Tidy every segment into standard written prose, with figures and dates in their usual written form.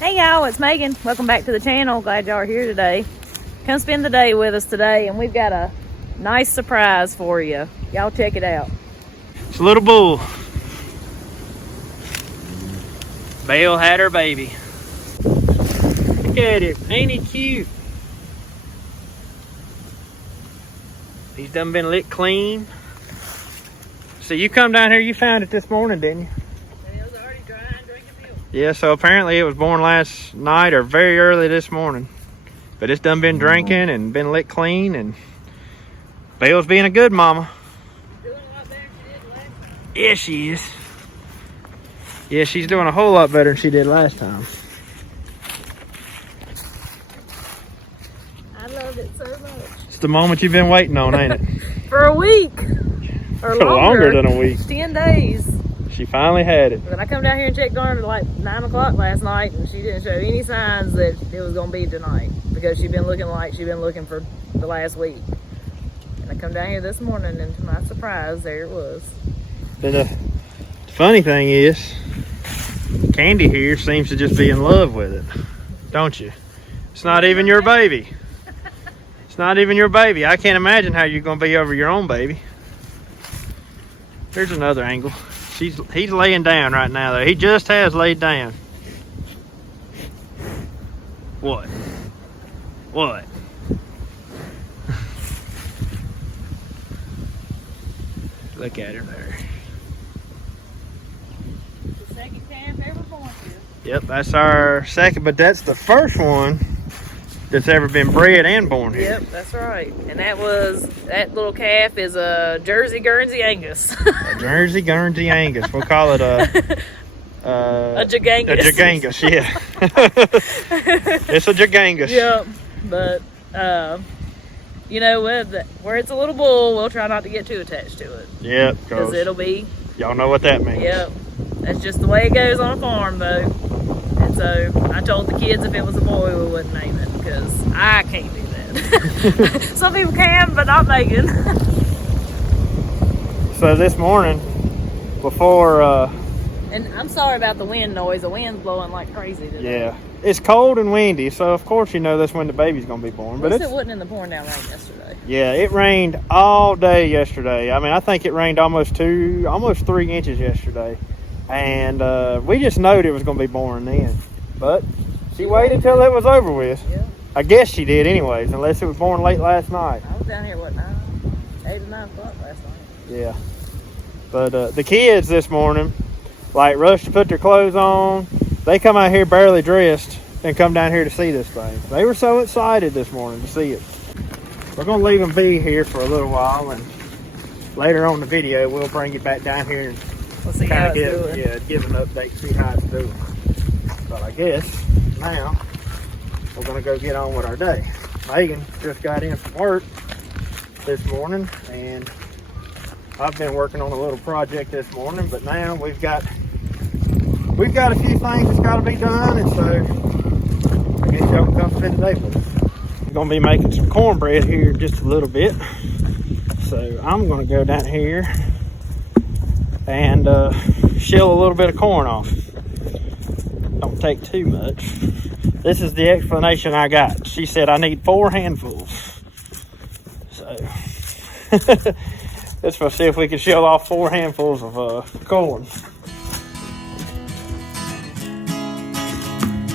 Hey y'all, it's Megan. Welcome back to the channel. Glad y'all are here today. Come spend the day with us today, and we've got a nice surprise for you. Y'all check it out. It's a little bull. Belle had her baby. Look at him, ain't he cute? He's done been licked clean. So you come down here, you found it this morning, didn't you? And it was already dry and drinking milk. Yeah, so apparently it was born last night or very early this morning. But it's done been drinking and been licked clean, and Belle's being a good mama. She's doing a lot better than she did last time. Yeah, she is. Yeah, she's doing a whole lot better than she did last time. I love it so much. It's the moment you've been waiting on, ain't it? For a week. Or For longer than a week. 10 days. She finally had it. But I come down here and checked on her at like 9 o'clock last night, and she didn't show any signs that it was going to be tonight, because she'd been looking like she'd been looking for the last week. And I come down here this morning, and to my surprise, there it was. But the funny thing is, Candy here seems to just be in love with it, don't you? It's not even your baby. It's not even your baby. I can't imagine how you're going to be over your own baby. There's another angle. He's laying down right now, though. He just has laid down. What? What? Look at her there. The second calf ever born here. Yep, that's our second, but that's the first one that's ever been bred and born here. Yep, that's right. And that little calf is a Jersey Guernsey Angus. Jersey Guernsey Angus. We'll call it a Jagangus. A Jagangus, yeah. It's a Jagangus. Yep, but you know, where it's a little bull, we'll try not to get too attached to it. Yep, because it'll be. Y'all know what that means. Yep, that's just the way it goes on a farm, though. And so I told the kids if it was a boy, we wouldn't name it, because I can't do that. Some people can, but not Megan. So this morning, before and I'm sorry about the wind noise. The wind's blowing like crazy today. yeah, it's cold and windy, so of course you know that's when the baby's gonna be born. But it wasn't in the pouring down rain yesterday. Yeah, it rained all day yesterday. I mean, I think it rained almost 3 inches yesterday, and we just knowed it was gonna be born then. But she waited till it was over with. Yeah. I guess she did anyways, unless it was born late last night. I was down here, 8 or 9 o'clock last night. Yeah. But the kids this morning, like, rushed to put their clothes on. They come out here barely dressed and come down here to see this thing. They were so excited this morning to see it. We're going to leave them be here for a little while, and later on in the video, we'll bring it back down here and kind of give an update, see how it's doing. But I guess now we're going to go get on with our day. Megan just got in from work this morning, and I've been working on a little project this morning, but now we've got a few things that's got to be done, and so I guess y'all can come spend the day with us. I'm going to be making some cornbread here in just a little bit, so I'm going to go down here and shell a little bit of corn off. Don't take too much. This is the explanation I got. She said I need 4 handfuls, so let's go see if we can shell off 4 handfuls of corn.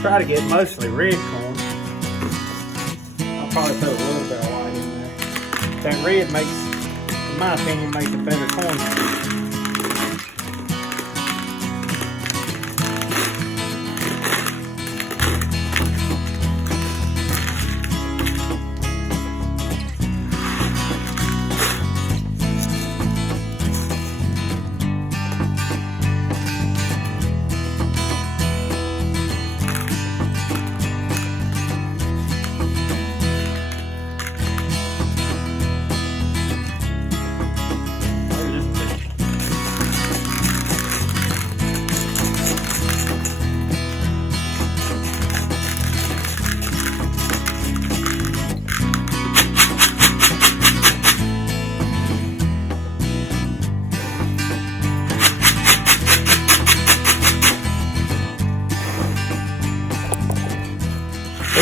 Try to get mostly red corn. I'll probably put a little bit of white in there. That red in my opinion, makes a better corn.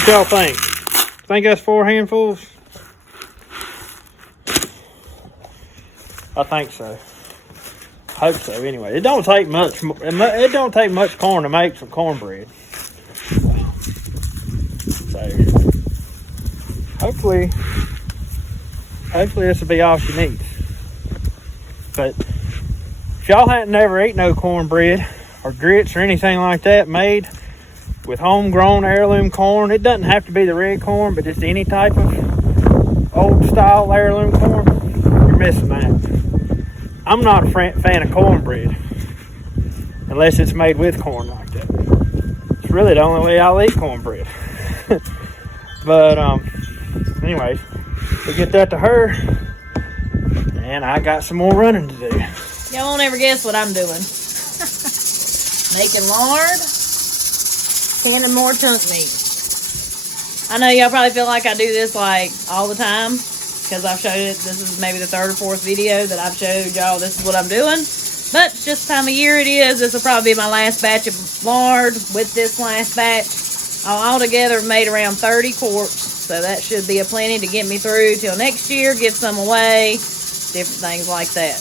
What y'all think? Think that's 4 handfuls? I think so. Hope so. Anyway, it don't take much. It don't take much corn to make some cornbread. So hopefully this will be all she needs. But if y'all hadn't never ate no cornbread or grits or anything like that made with homegrown heirloom corn, it doesn't have to be the red corn, but just any type of old style heirloom corn, you're missing that. I'm not a fan of cornbread unless it's made with corn like that. It's really the only way I'll eat cornbread. But anyway, we'll get that to her, and I got some more running to do. Y'all won't ever guess what I'm doing. Making lard, canning more chunk meat. I know y'all probably feel like I do this like all the time because I've showed it. This is maybe the 3rd or 4th video that I've showed y'all this is what I'm doing. But just the time of year it is. This will probably be my last batch of lard. With this last batch, I'll altogether made around 30 quarts. So that should be a plenty to get me through till next year. Give some away. Different things like that.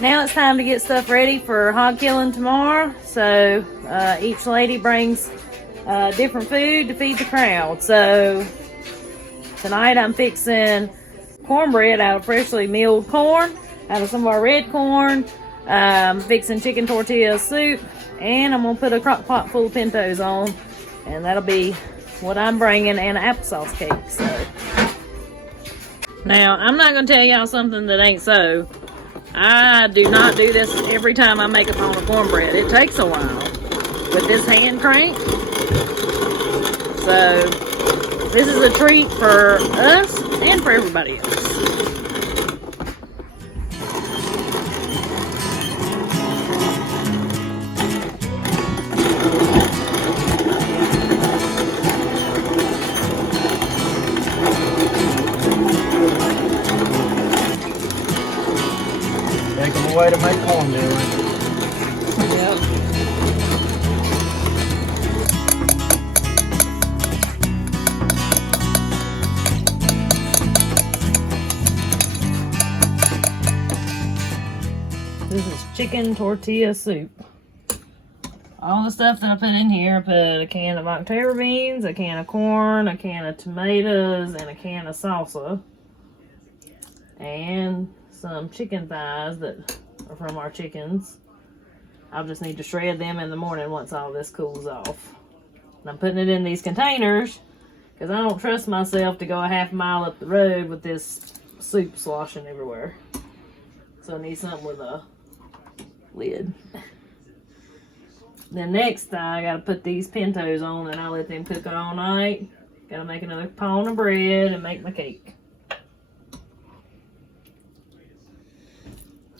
Now it's time to get stuff ready for hog killing tomorrow. So each lady brings different food to feed the crowd. So tonight I'm fixing cornbread out of freshly milled corn, out of some of our red corn. Fixing chicken tortilla soup, and I'm gonna put a crock pot full of pintos on, and that'll be what I'm bringing, and an applesauce cake. So now I'm not gonna tell y'all something that ain't so. I do not do this every time I make a pound of cornbread. It takes a while with this hand crank. So this is a treat for us and for everybody else. Take them away to make cornmeal. Yep. This is chicken tortilla soup. All the stuff that I put in here, I put a can of October beans, a can of corn, a can of tomatoes, and a can of salsa. And some chicken thighs that are from our chickens. I'll just need to shred them in the morning once all this cools off. And I'm putting it in these containers because I don't trust myself to go a half mile up the road with this soup sloshing everywhere. So I need something with a lid. Then next I gotta put these pintos on and I'll let them cook all night. Gotta make another pound of bread and make my cake.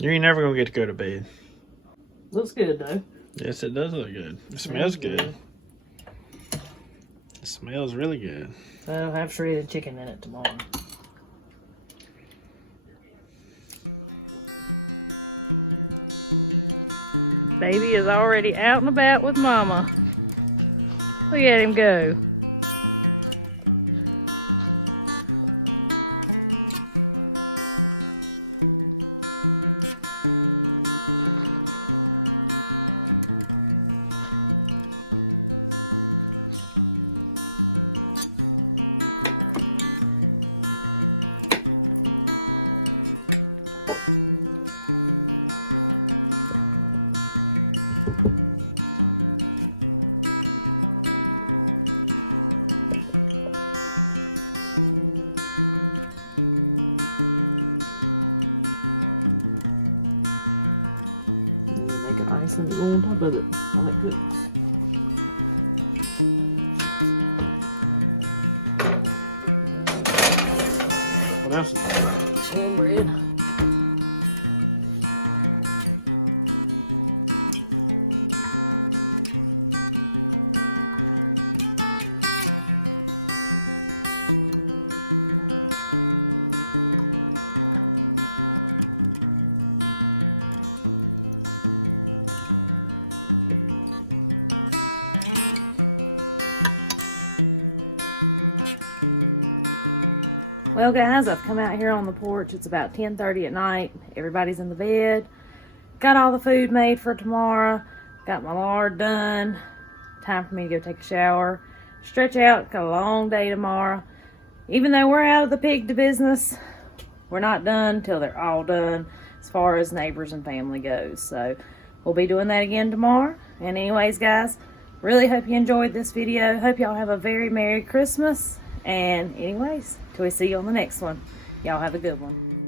You ain't never gonna get to go to bed. Looks good though. Yes, it does look good. It smells good. It smells really good. I'll have shredded chicken in it tomorrow. Baby is already out and about with Mama. Look at him go. Well guys, I've come out here on the porch. It's about 10:30 at night. Everybody's in the bed. Got all the food made for tomorrow. Got my lard done. Time for me to go take a shower. Stretch out. Got a long day tomorrow. Even though we're out of the pig business, we're not done till they're all done as far as neighbors and family goes. So we'll be doing that again tomorrow. And anyways guys, really hope you enjoyed this video. Hope y'all have a very Merry Christmas. And anyways, till we see you on the next one. Y'all have a good one.